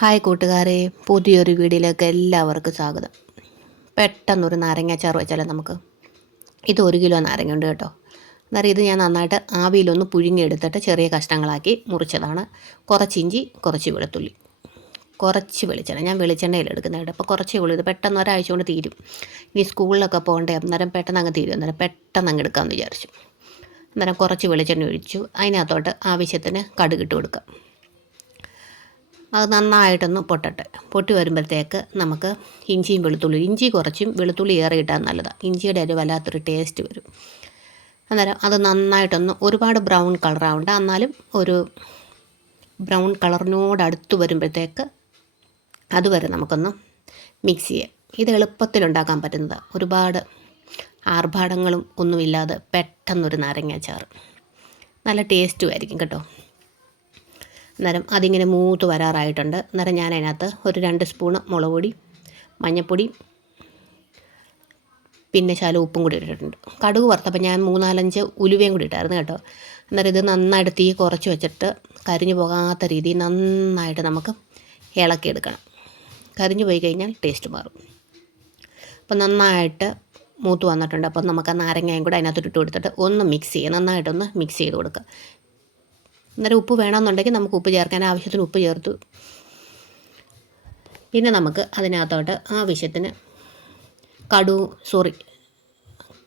Hi കൂട്ടുകാരെ, പുതിയൊരു വീഡിയോയിലേക്ക് എല്ലാവർക്കും സ്വാഗതം. പെട്ടെന്നൊരു നാരങ്ങാച്ചാറ് വെച്ചാലോ നമുക്ക്. ഇത് 1 കിലോ നാരങ്ങ ഉണ്ട് കേട്ടോ. അന്നേരം ഇത് ഞാൻ നന്നായിട്ട് ആവിയിലൊന്ന് പുഴുങ്ങിയെടുത്തിട്ട് ചെറിയ കഷ്ണങ്ങളാക്കി മുറിച്ചതാണ്. കുറച്ച് ഇഞ്ചി, കുറച്ച് വെളുത്തുള്ളി, കുറച്ച് വെളിച്ചെണ്ണ. ഞാൻ വെളിച്ചെണ്ണയിൽ എടുക്കുന്നത് കേട്ടോ. അപ്പോൾ കുറച്ചേ ഉള്ളൂ. ഇത് പെട്ടെന്ന് ഒരാഴ്ച കൊണ്ട് തീരും. ഇനി സ്കൂളിലൊക്കെ പോകണ്ടേ, അന്നേരം പെട്ടെന്ന് അങ്ങ് തീരും. അന്നേരം പെട്ടെന്ന് അങ്ങ് എടുക്കാമെന്ന് വിചാരിച്ചു. അന്നേരം കുറച്ച് വെളിച്ചെണ്ണ ഒഴിച്ചു. അതിനകത്തോട്ട് ആവശ്യത്തിന് കടുകിട്ട് കൊടുക്കാം. അത് നന്നായിട്ടൊന്ന് പൊട്ടി വരുമ്പോഴത്തേക്ക് നമുക്ക് ഇഞ്ചിയും വെളുത്തുള്ളി, ഇഞ്ചി കുറച്ചും വെളുത്തുള്ളി ഏറെ ഇട്ടാൽ നല്ലതാണ്. ഇഞ്ചിയുടെ ഒരു വല്ലാത്തൊരു ടേസ്റ്റ് വരും. അന്നേരം അത് നന്നായിട്ടൊന്ന് ഒരുപാട് ബ്രൗൺ കളറാവണ്ട, എന്നാലും ഒരു ബ്രൗൺ കളറിനോട് അടുത്ത് വരുമ്പോഴത്തേക്ക് അതുവരെ നമുക്കൊന്ന് മിക്സ് ചെയ്യാം. ഇത് എളുപ്പത്തിലുണ്ടാക്കാൻ പറ്റുന്നതാണ്. ഒരുപാട് ആർഭാടങ്ങളും ഒന്നുമില്ലാതെ പെട്ടെന്നൊരു നാരങ്ങാച്ചാറ് നല്ല ടേസ്റ്റും ആയിരിക്കും കേട്ടോ. അന്നേരം അതിങ്ങനെ മൂത്ത് വരാറായിട്ടുണ്ട്. അന്നേരം ഞാൻ അതിനകത്ത് ഒരു 2 സ്പൂണ് മുളക് പൊടി, മഞ്ഞൾപ്പൊടി, പിന്നെ ശകലം ഉപ്പും കൂടി ഇട്ടിട്ടുണ്ട്. കടുക് വറുത്തപ്പോൾ ഞാൻ 3-4 ഉലുവയും കൂടി ഇട്ടായിരുന്നു കേട്ടോ. അന്നേരം ഇത് നന്നായിട്ട് തീ കുറച്ച് വെച്ചിട്ട് കരിഞ്ഞു പോകാത്ത രീതിയിൽ നന്നായിട്ട് നമുക്ക് ഇളക്കിയെടുക്കണം. കരിഞ്ഞു പോയി കഴിഞ്ഞാൽ ടേസ്റ്റ് മാറും. അപ്പോൾ നന്നായിട്ട് മൂത്ത് വന്നിട്ടുണ്ട്. അപ്പം നമുക്ക് ആ നാരങ്ങയും കൂടെ അതിനകത്ത് ഇട്ട് കൊടുത്തിട്ട് ഒന്ന് മിക്സ് ചെയ്യുക. നന്നായിട്ടൊന്ന് മിക്സ് ചെയ്ത് കൊടുക്കുക. അന്നേരം ഉപ്പ് വേണമെന്നുണ്ടെങ്കിൽ നമുക്ക് ഉപ്പ് ചേർക്കാൻ ആവശ്യത്തിന് ഉപ്പ് ചേർത്തു. പിന്നെ നമുക്ക് അതിനകത്തോട്ട് ആവശ്യത്തിന്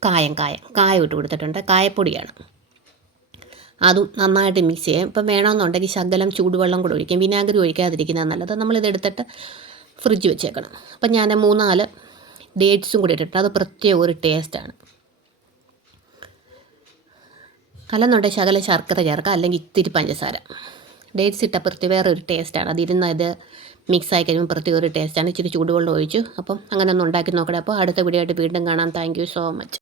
കായം ഇട്ട് കൊടുത്തിട്ടുണ്ട്. കായപ്പൊടിയാണ്. അതും നന്നായിട്ട് മിക്സ് ചെയ്യാം. ഇപ്പം വേണമെന്നുണ്ടെങ്കിൽ ശകലം ചൂടുവെള്ളം കൂടെ ഒഴിക്കാം. വിനാഗിരി ഒഴിക്കാതിരിക്കുന്നത് നല്ലത്. നമ്മളിതെടുത്തിട്ട് ഫ്രിഡ്ജ് വെച്ചേക്കണം. അപ്പം ഞാൻ 3-4 ഡേറ്റ്സും കൂടി ഇട്ടിട്ട് അത് പ്രത്യേക ഒരു ടേസ്റ്റാണ്. അല്ലെന്നുണ്ടെങ്കിൽ ശകലം ശർക്കര ചേർക്കാം, അല്ലെങ്കിൽ ഇത്തിരി പഞ്ചസാര. ഡേറ്റ്സ് ഇട്ട പ്രത്യേക വേറൊരു ടേസ്റ്റാണ്. ഇത് മിക്സായി കഴിയുമ്പോൾ പ്രത്യേക ഒരു ടേസ്റ്റാണ്. ഇച്ചിരി ചൂടുവെള്ളം ഒഴിച്ചു. അപ്പം അങ്ങനെ ഒന്ന് ഉണ്ടാക്കി നോക്കണേ. അപ്പോൾ അടുത്ത വീഡിയോ ആയിട്ട് വീണ്ടും കാണാം. Thank you so much.